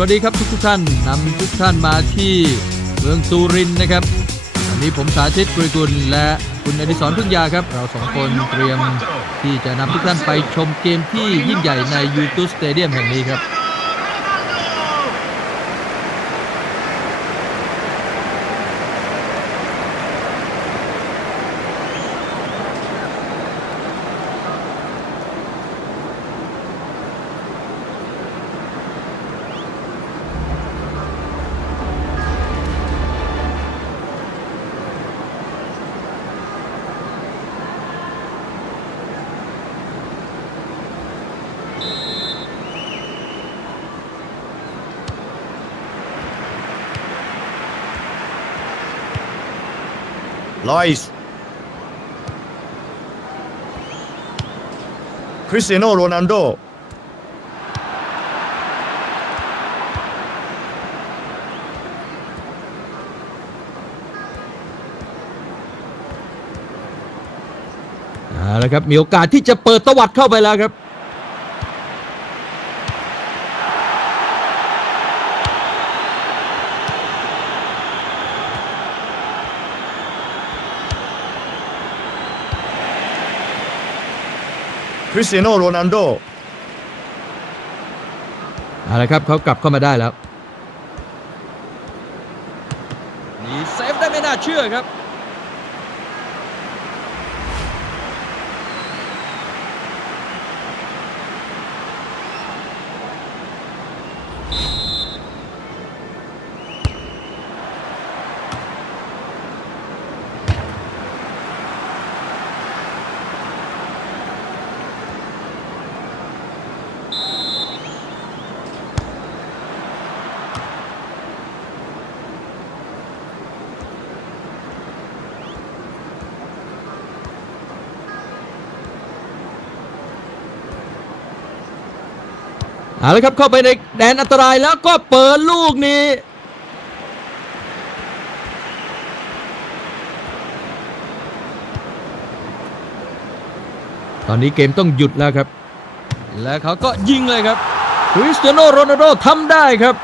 วัสดีครับทุกทุกท่านนำทุกท่านมาที่เมืองซูรินนะครับวันนี้ผมสาธิตกรุยกุลและคุณอดิศรพึ่งยาครับ เราสองคนเตรียมที่จะนำทุกท่านไปชมเกมที่ยิ่งใหญ่ในยูทูสเตเดียมแห่งนี้ครับ ลอยส์คริสเตียโนโรนัลโดเอาละครับมีโอกาสที่จะเปิดตวัดเข้าไปแล้วครับ ริสเตียโนโรนัลโดเอาละครับเขากลับเข้ามาได้แล้ว นี่เซฟได้ไม่น่าเชื่อครับ เอาละครับเข้าไปในแดนอันตรายแล้วก็เปิดลูกนี้ ตอนนี้เกมต้องหยุดแล้วครับ และเขาก็ยิงเลยครับคริสเตียโนโรนัลโดทำได้ครับ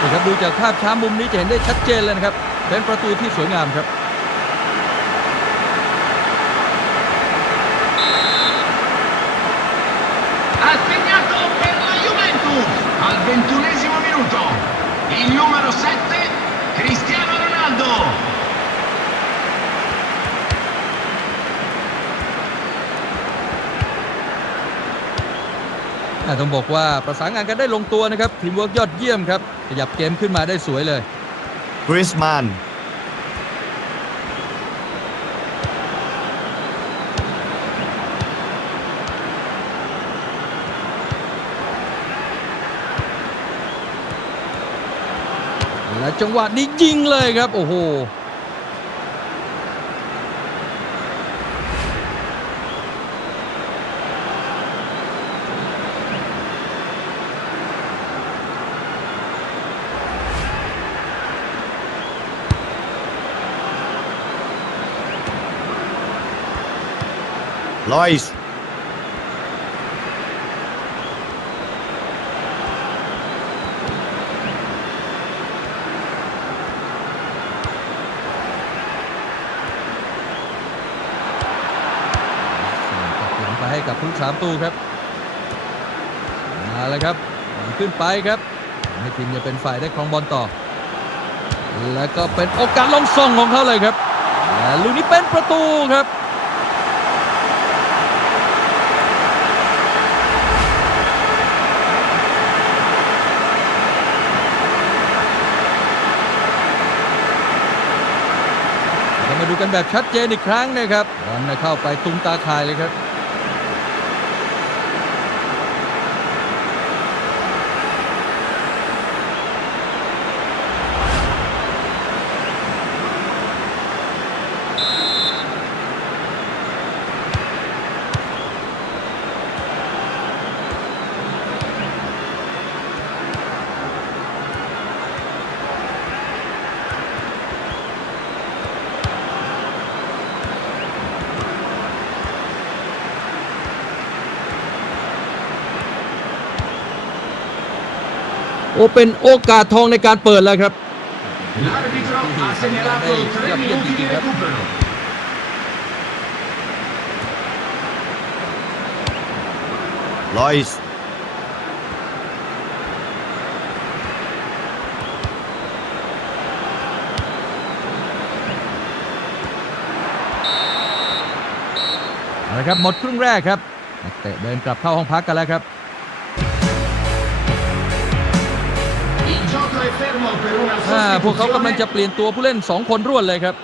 นี่ครับดู จากภาพช้ามุมนี้จะเห็นได้ชัดเจนเลยนะครับ เป็นประตูที่สวยงามครับ Ha segnato per la Juventus al ventunesimo minuto il numero 7 Cristiano Ronaldo อ่า ต้องบอกว่าประสานงานกันได้ลงตัวนะครับทีมเวิร์กยอดเยี่ยมครับขยับเกมขึ้นมาได้สวยเลยกริสมานและจังหวะนี้ยิงเลยครับ โอ้โห ลอยส์ตัดหลังไปให้กับผู้สามตูครับมาแล้วครับขึ้นไปครับ ให้ทีมจะเป็นฝ่ายได้ครองบอลต่อ แล้วก็เป็นโอกาสลงส่งของเขาเลยครับและลูกนี้เป็นประตูครับ เรามาดู กันแบบชัดเจนอีกครั้งนะครับบอลนเข้าไปตุ้มตาข่ายเลยครับ โอ้เป็นโอกาสทองในการเปิดแล้วครับ L'arbitro ha segnalato Ehi, tre via, via, minuti di via, via. recupero. ลอยส์เอาละครับหมดครึ่งแรกครับนักเตะเดินกลับเข้าห้องพักกันแล้วครับ อ่าพวกเขากำลังจะเปลี่ยนตัวผู้เล่น 2 คนรวดเลยครับ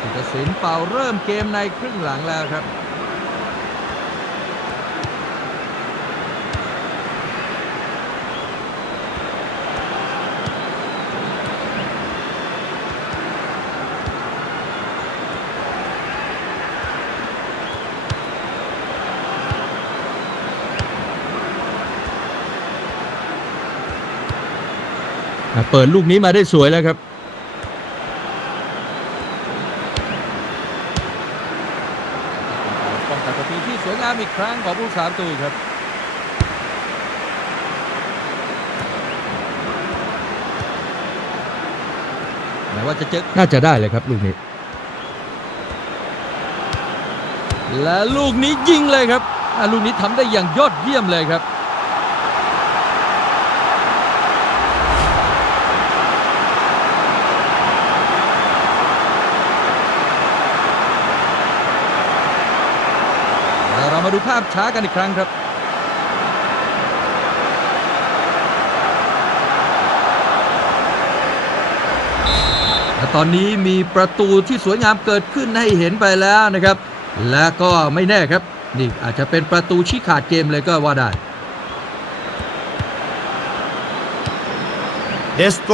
ผู้ตัดสินเป่าเริ่มเกมในครึ่งหลังแล้วครับ เปิดลูกนี้มาได้สวยแล้วครับ ป้องกันประตูที่สวยงามอีกครั้งของผู้สามตูครับ แม้ว่าจะเจอน่าจะได้เลยครับลูกนี้ และลูกนี้ยิงเลยครับอะลูกนี้ทำได้อย่างยอดเยี่ยมเลยครับ แล้วเรา มาดูภาพช้ากันอีกครั้งครับ ตอนนี้มีประตูที่สวยงามเกิดขึ้นให้เห็นไปแล้วนะครับ และก็ไม่แน่ครับ นี่อาจจะเป็นประตูชี้ขาดเกมเลยก็ว่าได้เดสโก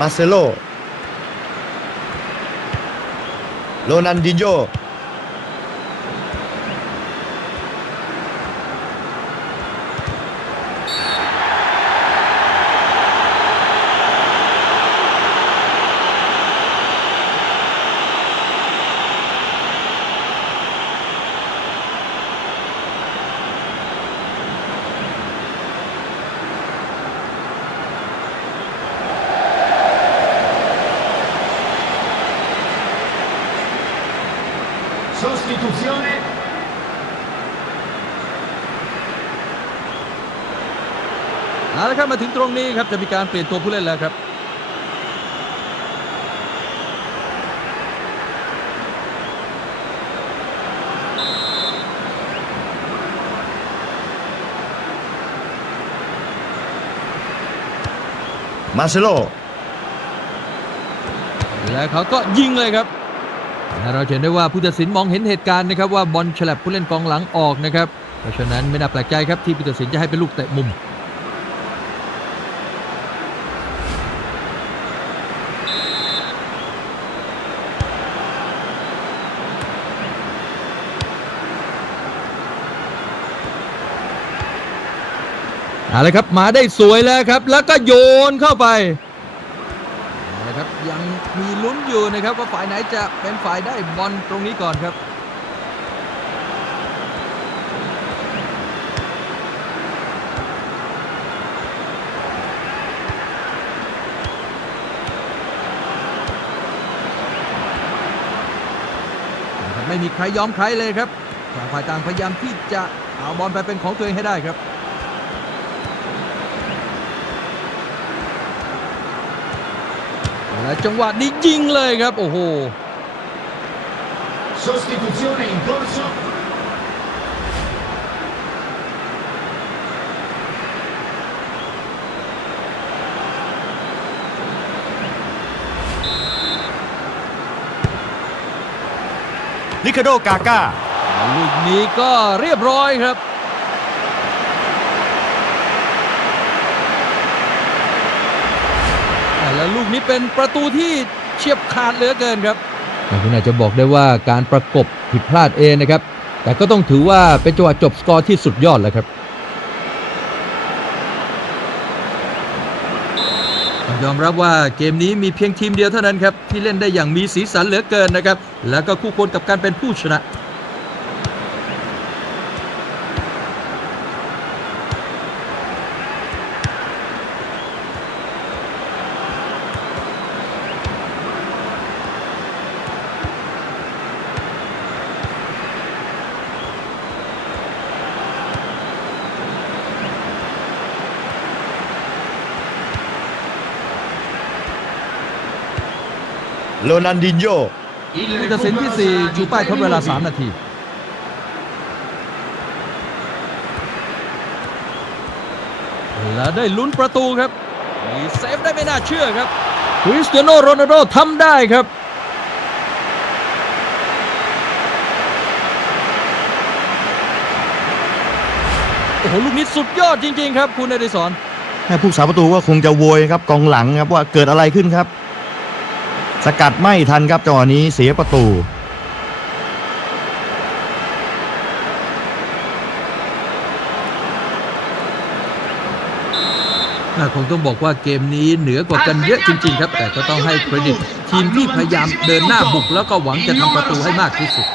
มาเซโล โรนันดิโย Sostituzione เอาละครับมาถึงตรงนี้ครับจะมีการเปลี่ยนตัวผู้เล่นแล้วครับ มาเซโลและเขาก็ยิงเลยครับ และเราเห็นได้ว่าผู้ตัดสินมองเห็นเหตุการณ์นะครับว่าบอลฉลับผู้เล่นกองหลังออกนะครับ เพราะฉะนั้นไม่น่าแปลกใจครับที่ผู้ตัดสินจะให้เป็นลูกเตะมุมเอาละครับมาได้สวยแล้วครับ แล้วก็โยนเข้าไปเอาละครับยังมีลุ้น อยู่นะครับว่าฝ่ายไหนจะเป็นฝ่ายได้บอลตรงนี้ก่อนครับ ไม่มีใครยอมใครเลยครับต่างฝ่ายต่างพยายามที่จะเอาบอลไปเป็นของตัวเองให้ได้ครับ และจังหวะนี้ยิงเลยครับโอ้โห Sostituzione in corso. ลิคาโดกาก้าลูกนี้ก็เรียบร้อยครับ และลูกนี้เป็นประตูที่เฉียบขาดเหลือเกินครับคุณอาจจะบอกได้ว่าการประกบผิดพลาดเองนะครับ แต่ก็ต้องถือว่าเป็นจังหวะจบสกอร์ที่สุดยอดแล้วครับยอมรับว่าเกมนี้มีเพียงทีมเดียวเท่านั้นครับที่เล่นได้อย่างมีสีสันเหลือเกินนะครับ แล้วก็คู่ควรกับการเป็นผู้ชนะ โรนันดินโย Il ผู้ตัดสินที่4ชูป้ายทดเวลา 3 นาที และได้ลุ้นประตูครับ มีเซฟได้ไม่น่าเชื่อครับคริสเตียโนโรนัลโดทำได้ครับโอ้โหลูกนี้สุดยอดจริง ๆ ครับ คุณอดิศรแม่ผู้สาประตูก็คงจะโวยครับกองหลังครับว่าเกิดอะไรขึ้นครับ สกัดไม่ทันครับจังหวะนี้เสียประตูน่าคงต้องบอกว่าเกมนี้เหนือกว่ากันเยอะจริง ๆ ครับ แต่ก็ต้องให้เครดิต ทีมที่พยายามเดินหน้าบุกแล้วก็หวังจะทำประตูให้มากที่สุด Cristiano